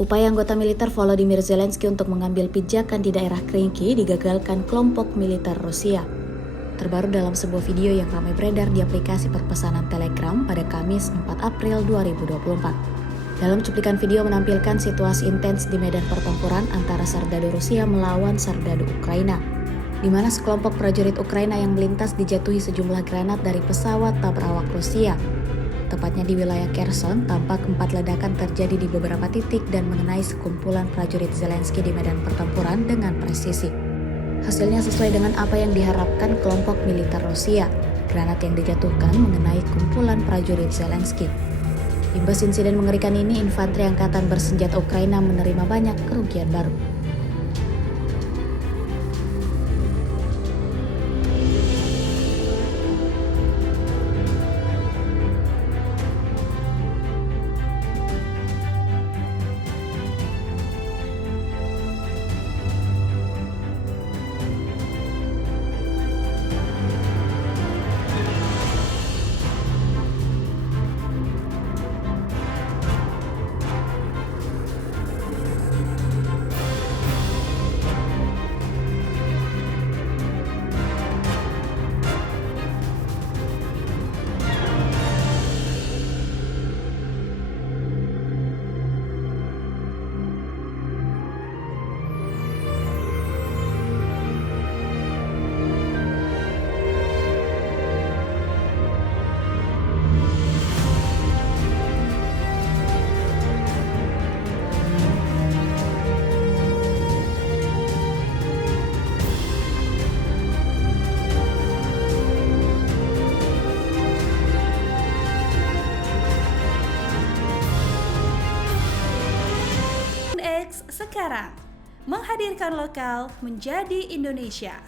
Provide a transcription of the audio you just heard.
Upaya anggota militer Volodymyr Zelensky untuk mengambil pijakan di daerah Krinky digagalkan kelompok militer Rusia. Terbaru dalam sebuah video yang ramai beredar di aplikasi perpesanan Telegram pada Kamis 4 April 2024. Dalam cuplikan video menampilkan situasi intens di medan pertempuran antara serdadu Rusia melawan serdadu Ukraina, di mana sekelompok prajurit Ukraina yang melintas dijatuhi sejumlah granat dari pesawat tak berawak Rusia. Tepatnya di wilayah Kherson, tampak 4 ledakan terjadi di beberapa titik dan mengenai sekumpulan prajurit Zelensky di medan pertempuran dengan presisi. Hasilnya sesuai dengan apa yang diharapkan kelompok militer Rusia. Granat yang dijatuhkan mengenai kumpulan prajurit Zelensky. Imbas insiden mengerikan ini, infanteri angkatan bersenjata Ukraina menerima banyak kerugian baru. Sekarang menghadirkan lokal menjadi Indonesia.